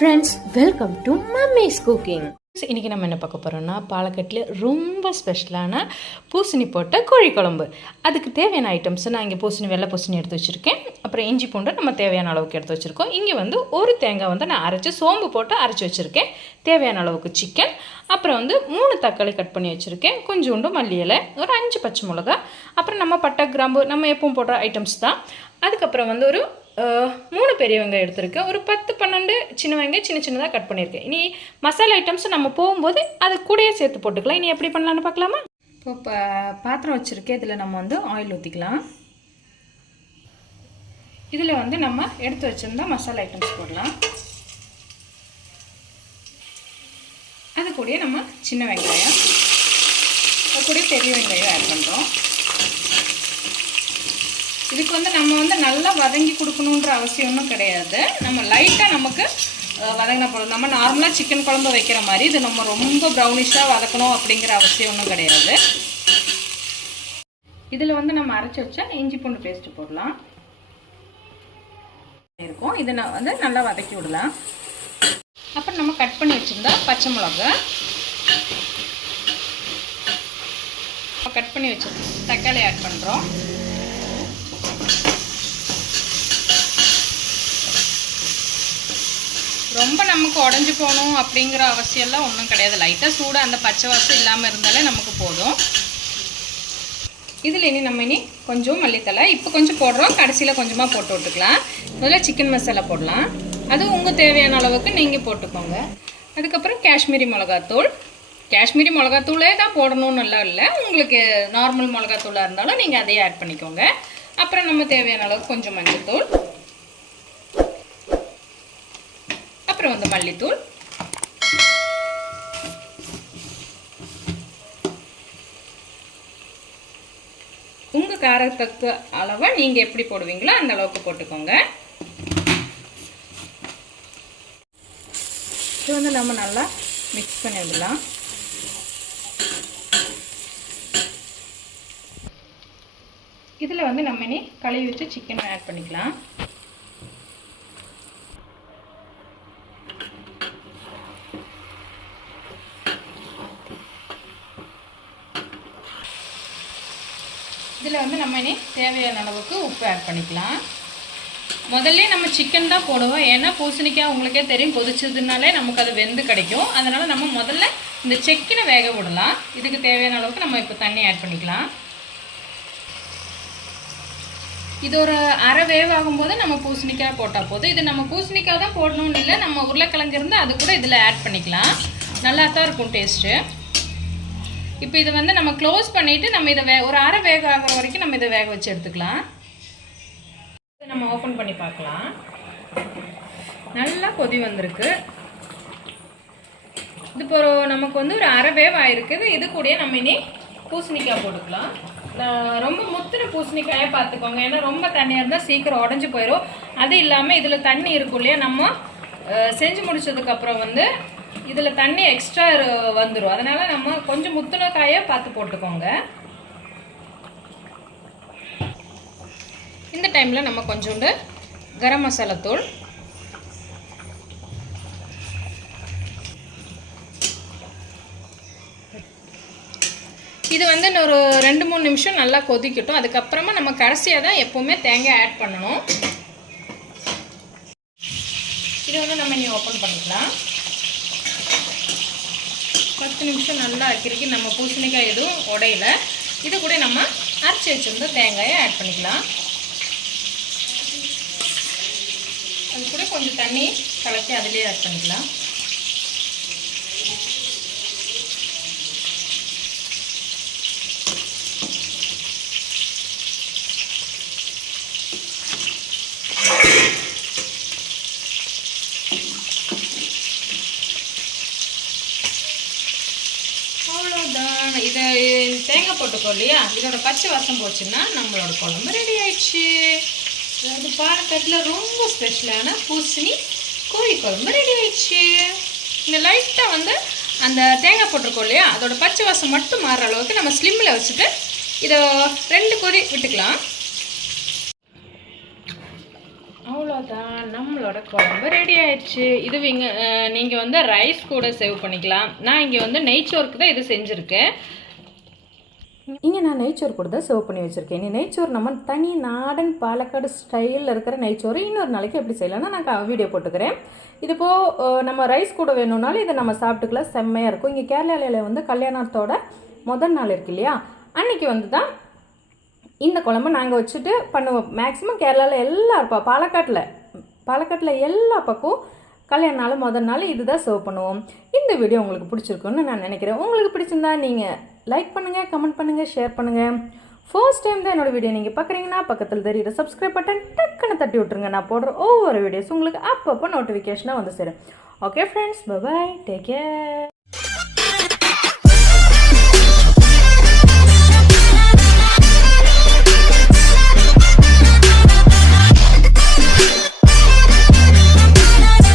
Friends, welcome to mummy's cooking. இன்றைக்கி நம்ம என்ன பார்க்க போகிறோம்னா, பாலக்கட்டில் ரொம்ப ஸ்பெஷலான பூசணி போட்ட கோழி குழம்பு. அதுக்கு தேவையான ஐட்டம்ஸ் நான் இங்கே வெள்ளை பூசணி எடுத்து வச்சுருக்கேன். அப்புறம் இஞ்சி பூண்டு நம்ம தேவையான அளவுக்கு எடுத்து வச்சுருக்கோம். இங்கே ஒரு தேங்காய் நான் அரைச்சி சோம்பு போட்டு அரைச்சி வச்சுருக்கேன். தேவையான அளவுக்கு சிக்கன், அப்புறம் 3 தக்காளி கட் பண்ணி வச்சுருக்கேன். கொஞ்சோண்டு மல்லி இலை, ஒரு 5 பச்சை மிளகா, அப்புறம் நம்ம பட்டை கிராம்பு நம்ம எப்பவும் போடுற ஐட்டம்ஸ் தான். அதுக்கப்புறம் ஒரு 3 பெரிய வெங்காயம் எடுத்துருக்கேன். ஒரு 10-12 சின்ன வெங்காயம் சின்னதாக கட் பண்ணியிருக்கேன். இனி மசாலா ஐட்டம்ஸ் நம்ம போகும்போது அது கூடயே சேர்த்து போட்டுக்கலாம். இனி எப்படி பண்ணலான்னு பார்க்கலாமா? இப்போ பாத்திரம் வச்சுருக்கேன். இதில் நம்ம ஆயில் ஊற்றிக்கலாம். இதில் நம்ம எடுத்து வச்சுருந்தா மசாலா ஐட்டம்ஸ் போடலாம். அது கூடயே நம்ம சின்ன வெங்காயம், அது கூட பெரிய வெங்காயம் ஆட் பண்ணுறோம். இதுக்கு நம்ம நல்லா வதங்கி கொடுக்கணுன்ற அவசியம் ஒன்றும் கிடையாது. நம்ம லைட்டாக நமக்கு வதங்கின போதும். நம்ம நார்மலாக சிக்கன் குழம்பு வைக்கிற மாதிரி இது நம்ம ரொம்ப ப்ரௌனிஷாக வதக்கணும் அப்படிங்கிற அவசியம் ஒன்றும் கிடையாது. இதில் நம்ம அரைச்சி வச்சா இஞ்சி பூண்டு பேஸ்ட்டு போடலாம் இருக்கும். இதை நல்லா வதக்கி விடலாம். அப்புறம் நம்ம கட் பண்ணி வச்சுருந்தா பச்சை மிளகா, கட் பண்ணி வச்சிருக்கோம், தக்காளி ஆட் பண்ணுறோம். ரொம்ப நமக்கு உடஞ்சி போகணும் அப்படிங்கிற அவசியம்லாம் ஒன்றும் கிடையாது. லைட்டாக சூடாக அந்த பச்சை வாசம் இல்லாமல் இருந்தாலே நமக்கு போதும். இதில் இனி கொஞ்சம் மல்லித்தலை இப்போ கொஞ்சம் போடுறோம், கடைசியில் கொஞ்சமாக போட்டு விட்டுக்கலாம். முதல்ல சிக்கன் மசாலா போடலாம். அது உங்கள் தேவையான அளவுக்கு நீங்கள் போட்டுக்கோங்க. அதுக்கப்புறம் காஷ்மீரி மிளகாத்தூள். காஷ்மீரி மிளகாத்தூளே தான் போடணும்னு நல்லா இல்லை, உங்களுக்கு நார்மல் மிளகாத்தூளாக இருந்தாலும் நீங்கள் அதையே ஆட் பண்ணிக்கோங்க. அப்புறம் நம்ம தேவையான அளவுக்கு கொஞ்சம் மஞ்சள்தூள், அப்புறம் மல்லித்தூள், உங்கள் காரத்துக்கு அளவை நீங்கள் எப்படி போடுவீங்களோ அந்த அளவுக்கு போட்டுக்கோங்க. இது நம்ம நல்லா மிக்ஸ் பண்ணி விடலாம். இதில் நம்ம இனி கழுவி வச்சு சிக்கன் ஆட் பண்ணிக்கலாம். இதில் நம்ம இனி தேவையான அளவுக்கு உப்பு ஆட் பண்ணிக்கலாம். முதல்ல நம்ம சிக்கன் தான் போடுவோம், ஏன்னா பூசணிக்காய் உங்களுக்கே தெரியும் கொதிச்சதுனாலே நமக்கு அது வெந்து கிடைக்கும். அதனால் நம்ம முதல்ல இந்த சிக்கனை வேக விடலாம். இதுக்கு தேவையான அளவுக்கு நம்ம இப்போ தண்ணி ஆட் பண்ணிக்கலாம். இது ஒரு அரை வேவாகும்போது நம்ம பூசணிக்காய் போட்டால் போதும். இது நம்ம பூசணிக்காய் தான் போடணும்னு இல்லை, நம்ம உருளைக்கிழங்கு இருந்தால் அது கூட இதில் ஆட் பண்ணிக்கலாம். நல்லா தான் இருக்கும் டேஸ்ட்டு. இப்போ இதை நம்ம க்ளோஸ் பண்ணிவிட்டு நம்ம இதை ஒரு அரை வேக ஆகிற வரைக்கும் நம்ம இதை வேக வச்சு எடுத்துக்கலாம். நம்ம ஓப்பன் பண்ணி பார்க்கலாம். நல்லா கொதி வந்திருக்கு. இது இப்போ நமக்கு ஒரு அரை வேவ் ஆகிருக்குது. இது கூடயே நம்ம இனி பூசணிக்காய் போட்டுக்கலாம். ரொம்ப முத்தின பூசணிக்காயை பார்த்துக்கோங்க, ஏன்னா ரொம்ப தண்ணியாக இருந்தால் சீக்கிரம் உடஞ்சி போயிடும். அது இல்லாமல் இதில் தண்ணி இருக்கும் இல்லையா, நம்ம செஞ்சு முடிச்சதுக்கப்புறம் இதில் தண்ணி எக்ஸ்ட்ரா வந்துடும். அதனால் நம்ம கொஞ்சம் முத்தின காயை பார்த்து போட்டுக்கோங்க. இந்த டைமில் நம்ம கொஞ்சோண்டு கரம் மசாலா தூள், இது ஒரு 2-3 நிமிஷம் நல்லா கொதிக்கட்டும். அதுக்கப்புறமா நம்ம கடைசியாக தான் எப்போவுமே தேங்காய் ஆட் பண்ணணும். இது நம்ம இனி ஓப்பன் பண்ணிக்கலாம். 10 நிமிஷம் நல்லா அக்கிரிக்கி நம்ம பூசணிக்காய் எதுவும் உடையில. இது கூட நம்ம அரைச்சி வச்சுருந்த தேங்காயை ஆட் பண்ணிக்கலாம். அது கூட கொஞ்சம் தண்ணி கலக்கி அதிலே ஆட் பண்ணிக்கலாம். அவ்வளோதான். இதை தேங்காய் போட்டுக்கோ இல்லையா, இதோட பச்சை வாசம் போச்சுன்னா நம்மளோட குழம்பு ரெடி ஆயிடுச்சு. அதாவது பாலக்கட்டில் ரொம்ப ஸ்பெஷலான பூசணி கோழி குழம்பு ரெடி ஆயிடுச்சு. இந்த லைட்டாக அந்த தேங்காய் போட்டிருக்கோம் இல்லையா, அதோட பச்சை வாசம் மட்டும் மாறுற அளவுக்கு நம்ம ஸ்லிம்மில் வச்சுட்டு இதை 2 கொதி விட்டுக்கலாம். அவ்வளோ அவ்வளோதான், நம்மளோட குழம்பு ரெடி ஆயிடுச்சு. இது நீங்கள் வந்து ரைஸ் கூட சேவ் பண்ணிக்கலாம். நான் இங்கே வந்து நெய்ச்சோருக்கு தான் இது செஞ்சுருக்கேன். இங்கே நான் நெய்ச்சோறு கூட தான் சர்வ் பண்ணி வச்சுருக்கேன். இனி நெய்ச்சோறு நம்ம தனி நாடன் பாலக்காடு ஸ்டைலில் இருக்கிற நெய்ச்சோறு இன்னொரு நாளைக்கு எப்படி செய்யலாம்னா நான் வீடியோ போட்டுக்கிறேன். இது நம்ம ரைஸ் கூட வேணும்னாலும் இதை நம்ம சாப்பிட்டுக்கலாம், செம்மையாக இருக்கும். இங்கே கேரளாவில் வந்து கல்யாணத்தோட முதல் நாள் இருக்கு இல்லையா, அன்றைக்கி வந்து தான் இந்த குழம்பு நாங்கள் வச்சுட்டு பண்ணுவோம். மேக்ஸிமம் கேரளாவில் பாலக்காட்டில் எல்லா பக்கம் கல்யாண நாள் முதல் நாள் இதுதான் சர்வ் பண்ணுவோம். இந்த வீடியோ உங்களுக்கு பிடிச்சிருக்குன்னு நான் நினைக்கிறேன். உங்களுக்கு பிடிச்சிருந்தா நீங்கள் லைக் பண்ணுங்கள், கமெண்ட் பண்ணுங்கள், ஷேர் பண்ணுங்கள். ஃபர்ஸ்ட் டைம் தான் என்னோடய வீடியோ நீங்கள் பார்க்குறீங்கன்னா பக்கத்தில் தெரியுற சப்ஸ்கிரைப் பட்டன் டக்குன்னு தட்டி விட்ருங்க. நான் போடுற ஒவ்வொரு வீடியோஸ் உங்களுக்கு அப்பப்போ நோட்டிஃபிகேஷனாக வந்து சேரும். Okay friends, bye, take care.